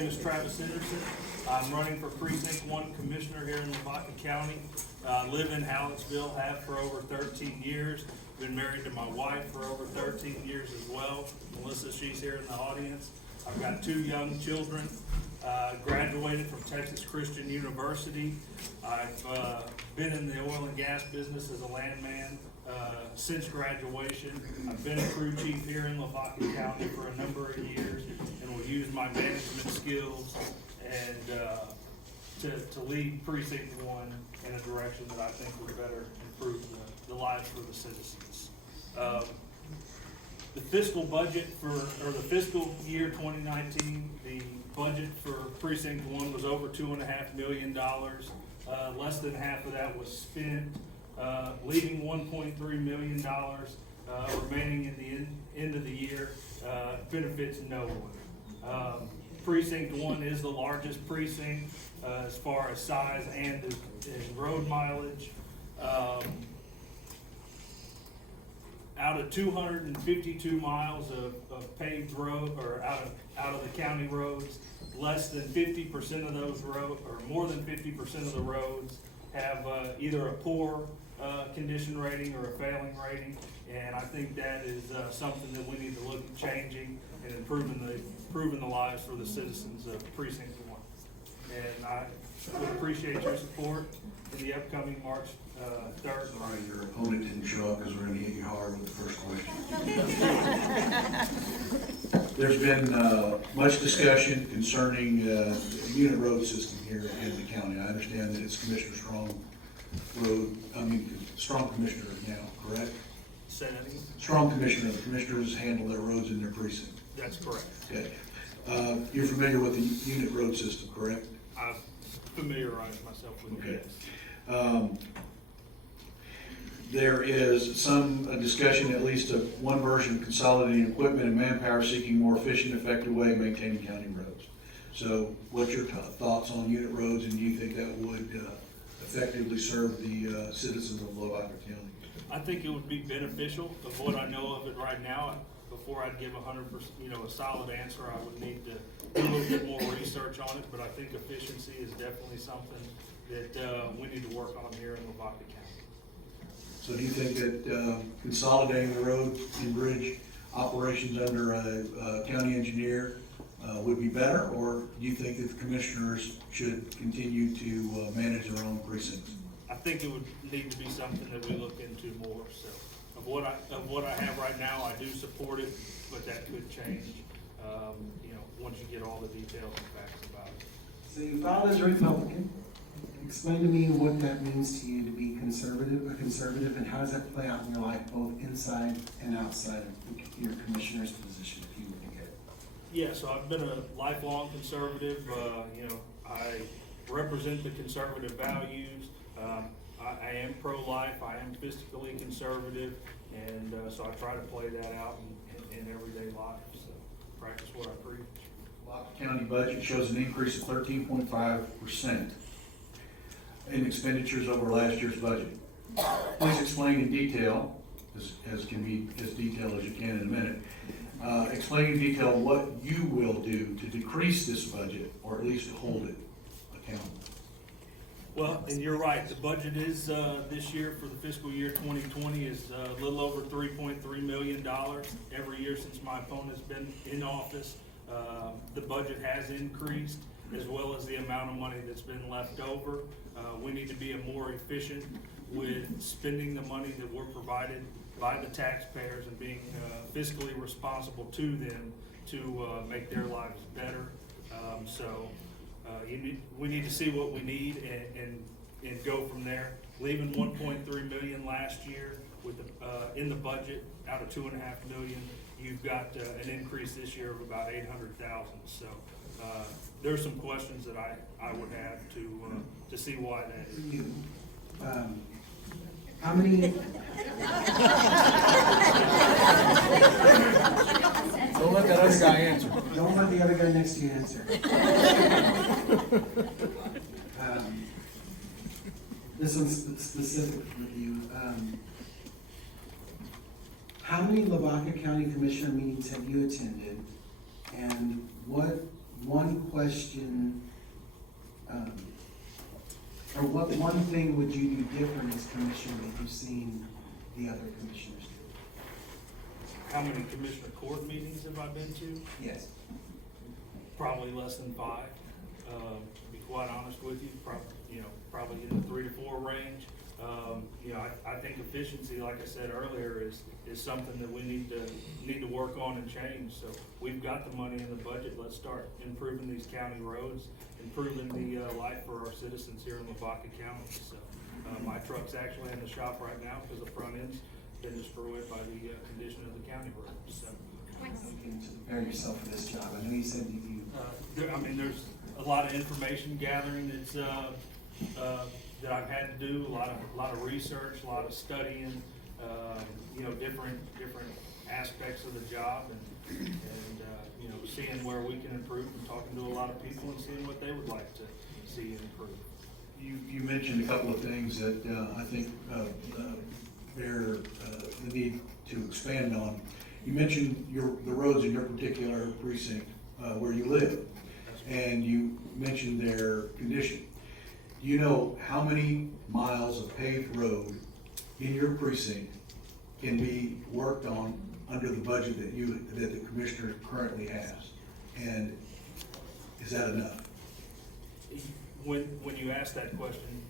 name is Travis Henderson. I'm running for Precinct 1 Commissioner here in Lavaca County. Live in Hallettsville, have for over 13 years. Been married to my wife for over 13 years as well. Melissa, she's here in the audience. I've got 2 young children. Graduated from Texas Christian University. I've been in the oil and gas business as a landman since graduation. I've been a crew chief here in Lavaca County for a number of years, and will use my management skills and to lead Precinct 1 in a direction that I think would better improve the lives for the citizens. The fiscal budget the fiscal year 2019, the budget for Precinct 1 was over $2.5 million. Less than half of that was spent, leaving $1.3 million remaining in the end of the year. Benefits no one. Precinct 1 is the largest precinct as far as size and road mileage. Out of 252 miles of paved road, or out of the county roads, less than 50% of those roads, or more than 50% of the roads, have either a poor condition rating or a failing rating. And I think that is something that we need to look at changing and improving the lives for the citizens of Precinct 1. And I would appreciate your support in the upcoming March 3rd. Sorry, your opponent didn't show up because we're going to hit you hard with the first question. There's been much discussion concerning the unit road system here in the county. I understand that it's Commissioner Strong Commissioner now, correct? Say that again? Strong Commissioner. The commissioners handle their roads in their precinct. That's correct. Okay. You're familiar with the unit road system, correct? I've familiarized myself with Okay. it. There is some discussion, at least of one version, of consolidating equipment and manpower, seeking more efficient, effective way of maintaining county roads. So what's your thoughts on unit roads, and do you think that would effectively serve the citizens of Lavaca County? I think it would be beneficial. Of what I know of it right now, before I'd give 100%, a solid answer, I would need to do a little bit more research on it. But I think efficiency is definitely something that we need to work on here in Lavaca County. So do you think that consolidating the road and bridge operations under a county engineer would be better, or do you think that the commissioners should continue to manage their own precincts? I think it would need to be something that we look into more. So of what I have right now, I do support it, but that could change. Once you get all the details and facts about it. So you filed as a Republican. Explain to me what that means to you to be a conservative, and how does that play out in your life, both inside and outside of your commissioner's position, if you were to get it? Yeah, so I've been a lifelong conservative. I represent the conservative values. I am pro-life. I am fiscally conservative, and so I try to play that out in everyday life. So practice what I preach. Lavaca County budget shows an increase of 13.5% in expenditures over last year's budget. Please explain in detail, as can be as detailed as you can in a minute, explain in detail what you will do to decrease this budget, or at least to hold it accountable. Well, and you're right, the budget is, this year for the fiscal year 2020 is a little over $3.3 million. Every year since my opponent's been in office, the budget has increased, as well as the amount of money that's been left over. We need to be more efficient with spending the money that we're provided by the taxpayers, and being fiscally responsible to them to make their lives better. We need to see what we need and go from there. Leaving 1.3 million last year with in the budget out of 2.5 million, you've got an increase this year of about 800,000. So there's some questions that I would have to see why that is. How many? Don't let that other guy answer. Don't let the other guy next to you answer. This one's specific with you. How many Lavaca County Commissioner meetings have you attended, and what one question, or what one thing would you do different as commissioner that you've seen the other commissioners do? How many commissioner court meetings have I been to? Yes. Probably less than 5. To be quite honest with you, probably in the 3 to 4 range. I think efficiency, like I said earlier, is something that we need to work on and change. So we've got the money in the budget. Let's start improving these county roads, improving the life for our citizens here in Lavaca County. So my truck's actually in the shop right now because the front end's been destroyed by the condition of the county roads. So. To prepare yourself for this job, I know you said you. There's a lot of information gathering that's that I've had to do, a lot of research, a lot of studying, different aspects of the job, and seeing where we can improve, and talking to a lot of people and seeing what they would like to see improve. You mentioned a couple of things that I think bear the need to expand on. You mentioned the roads in your particular precinct where you live, and you mentioned their condition. Do you know how many miles of paved road in your precinct can be worked on under the budget that the commissioner currently has? And is that enough? When you ask that question,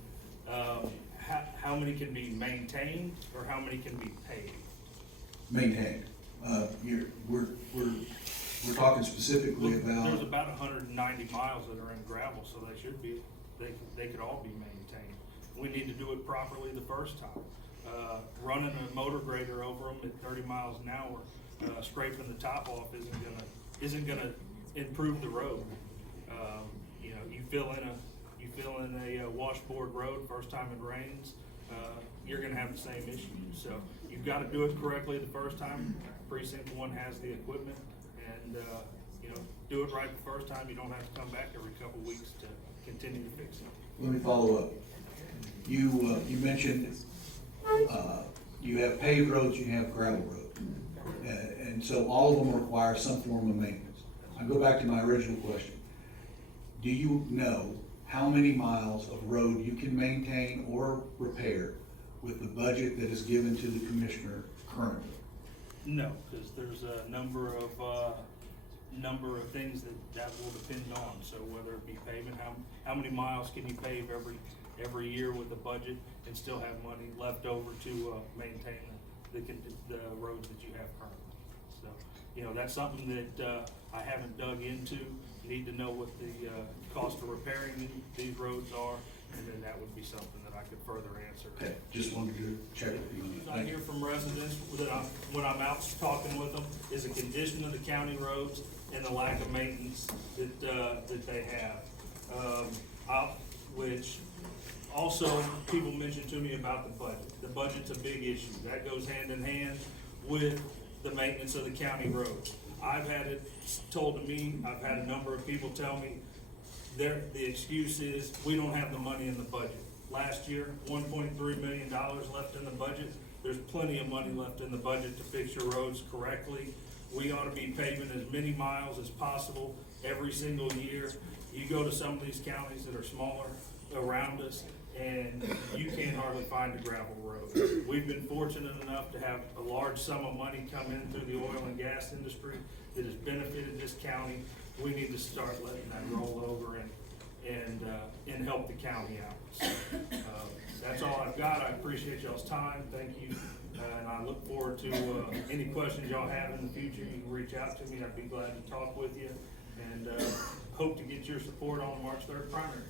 how many can be maintained or how many can be paved? Maintained. We're talking specifically about. There's about 190 miles that are in gravel, so they should be. They could all be maintained. We need to do it properly the first time. Running a motor grader over them at 30 miles an hour, scraping the top off isn't gonna improve the road. You fill in a washboard road first time it rains, you're gonna have the same issue. So you've got to do it correctly the first time. Precinct 1 has the equipment, and do it right the first time. You don't have to come back every couple weeks to continue to fix it. Let me follow up. You mentioned you have paved roads, you have gravel roads, and so all of them require some form of maintenance. I go back to my original question. Do you know how many miles of road you can maintain or repair with the budget that is given to the commissioner currently? No, because there's a number of things that will depend on. So whether it be paving, how many miles can you pave every year with the budget and still have money left over to maintain the roads that you have currently? So that's something that I haven't dug into. Need to know what the cost of repairing these roads are, and then that would be something that I could further answer. Okay, just wanted to check with you. I hear from residents when I'm out talking with them is the condition of the county roads and the lack of maintenance that they have. Which also people mentioned to me about the budget. The budget's a big issue. That goes hand in hand with the maintenance of the county roads. I've had it told to me, I've had a number of people tell me the excuse is we don't have the money in the budget. Last year, $1.3 million left in the budget. There's plenty of money left in the budget to fix your roads correctly. We ought to be paving as many miles as possible every single year. You go to some of these counties that are smaller around us, and you can't hardly find a gravel road. We've been fortunate enough to have a large sum of money come in through the oil and gas industry that has benefited this county. We need to start letting that roll over and help the county out. So, that's all I've got. I appreciate y'all's time. Thank you. And I look forward to any questions y'all have in the future. You can reach out to me. I'd be glad to talk with you, and hope to get your support on the March 3rd primary.